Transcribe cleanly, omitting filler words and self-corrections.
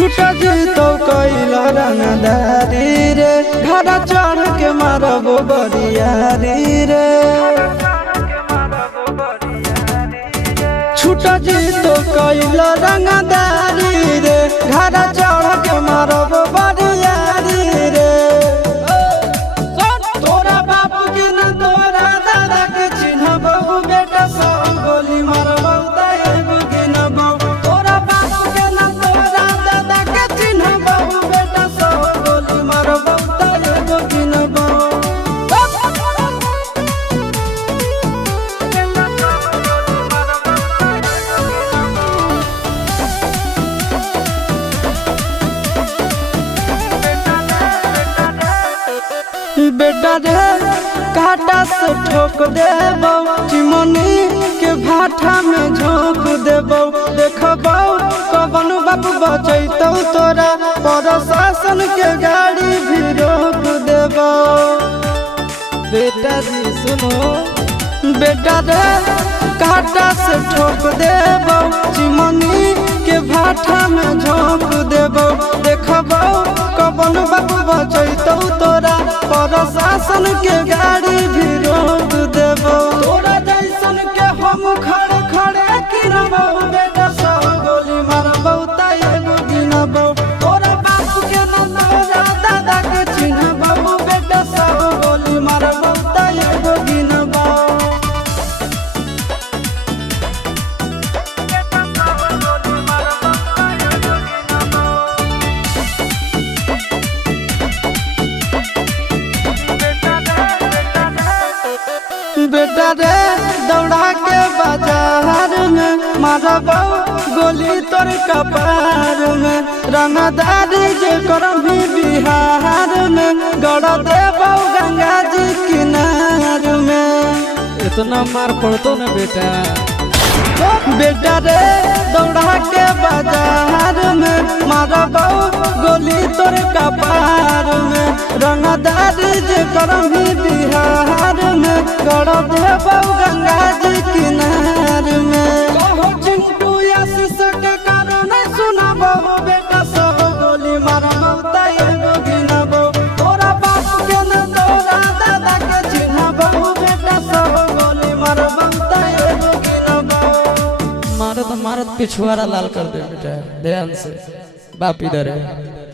छूट जीतो कैला रंगदारी रे घड़ा चढ़ के मारबो बरियारी रे छूट जीतो कैला रंगदारी रे घड़ा चढ़ के मारबो बरियारी रे तोरा बापू के न तोरा दादा के चिन्हबो बेटा सब गोली मारबो एगो गिनबो तोरा बापू के न तोरा दादा के चिन्हबो बेटा सब गोली मारबो एगो गिनबो बेटा रे काटा से ठोक देबो चिमनी के भाटा में झोंक देबो देखबो कवन बाप बचैतौ तोरा प्रशासन के गाड़ी भी रोक देबो बेटा जी सुनो बेटा रे काटा से ठोक देबो चिमनी के भाटा में झोंक देबो देखबो कवन बाप बचैतौ तोरा प्रशासन के गाड़ी भी रोक देबो तोरा जैसन के हम खड़े खड़े गिनबो बेटा सब गोली मारबो एगो गिनबो तोरा बाप के न तोरा दादा के चिन्हबो बेटा सब गोली मारबो एगो गिनबो बेटा रे दौड़ा के बाजार में मारबो गोली तोर कपार में रंगदारी जे करम भी बिहार में गड़ देबो गंगा जी किनार में इतना मार पड़तो ना बेटा बेटा रे दौड़ा के बाजार में मारबो गोली तोर कपार में रंगदारी जे करम भी बिहार में गड़ देबो गंगा जी किनार में कहो चिंटू आशीष के कारण सुनाबो बेटा सब गोली मारबो एगो गिनबो तोरा बाप के न तोरा दादा के चिन्हबो बेटा सब गोली मारबो एगो गिनबो मारत मारत पिछुआरा लाल कर दे बेटा ध्यान से बाप इधर है।